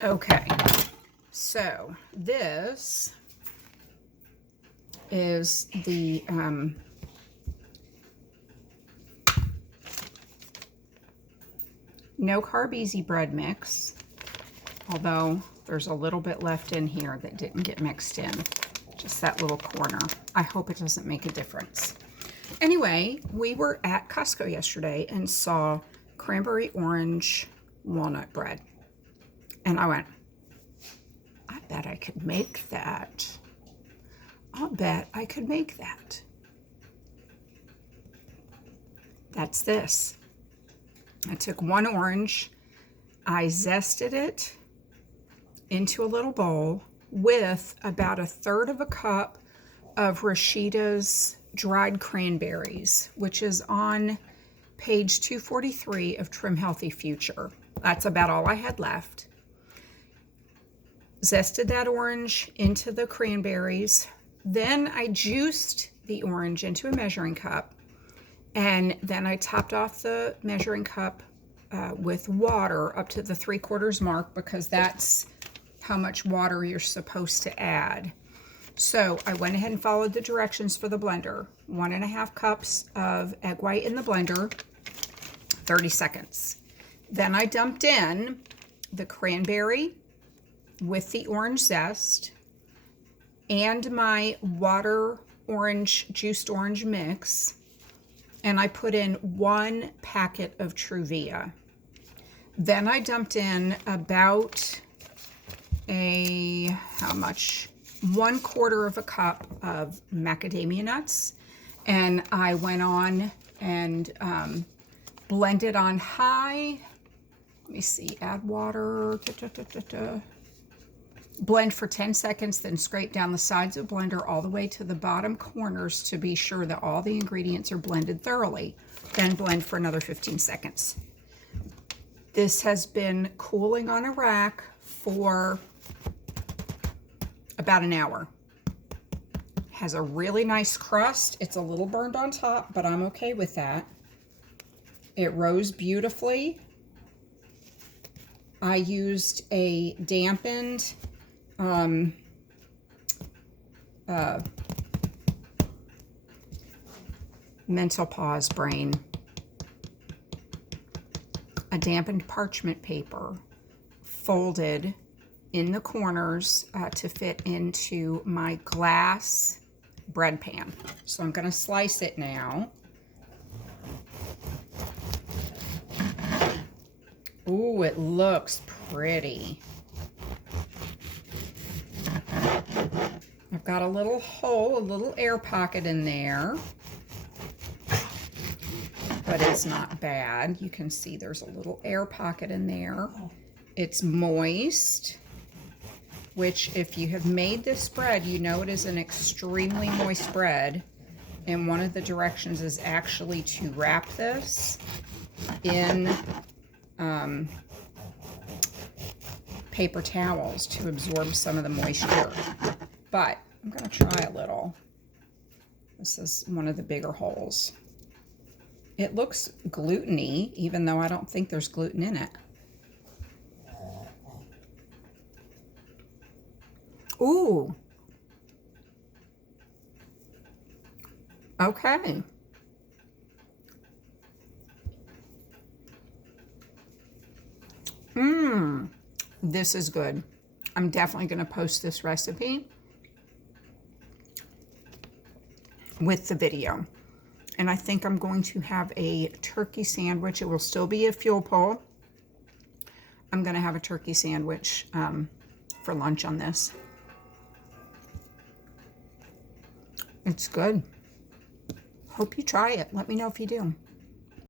Okay, so this is the No Carb Easy Bread mix, although there's a little bit left in here that didn't get mixed in, just that little corner. I hope it doesn't make a difference. Anyway, we were at Costco yesterday and saw cranberry orange walnut bread. And I went, I bet I could make that. I'll bet I could make that. That's this. I took one orange, I zested it into a little bowl with about 1/3 of a cup of Rashida's Dried Cranberries, which is on page 243 of Trim Healthy Future. That's about all I had left. Zested that orange into the cranberries. Then I juiced the orange into a measuring cup, and then I topped off the measuring cup with water up to the 3/4 mark, because that's how much water you're supposed to add. So I went ahead and followed the directions for the blender. 1.5 cups of egg white in the blender, 30 seconds. Then I dumped in the cranberry with the orange zest and my water orange, juiced orange mix, and I put in 1 packet of Truvia. Then I dumped in about how much? 1/4 of a cup of macadamia nuts, and I went on and blended on high. Let me see, add water, blend for 10 seconds, then scrape down the sides of the blender all the way to the bottom corners to be sure that all the ingredients are blended thoroughly. Then blend for another 15 seconds. This has been cooling on a rack for about an hour. Has a really nice crust. It's a little burned on top, but I'm okay with that. It rose beautifully. I used a dampened mental pause brain. A dampened parchment paper folded in the corners to fit into my glass bread pan. So I'm going to slice it now. Ooh, it looks pretty. I've got a little hole, a little air pocket in there, but it's not bad. You can see there's a little air pocket in there. It's moist, which if you have made this bread, you know it is an extremely moist bread. And one of the directions is actually to wrap this in paper towels to absorb some of the moisture. But I'm going to try a little. This is one of the bigger holes. It looks gluten-y, even though I don't think there's gluten in it. Ooh. Okay. This is good. I'm definitely going to post this recipe with the video. And I think I'm going to have a turkey sandwich. It will still be a fuel pull. I'm going to have a turkey sandwich for lunch on this. It's good. Hope you try it. Let me know if you do.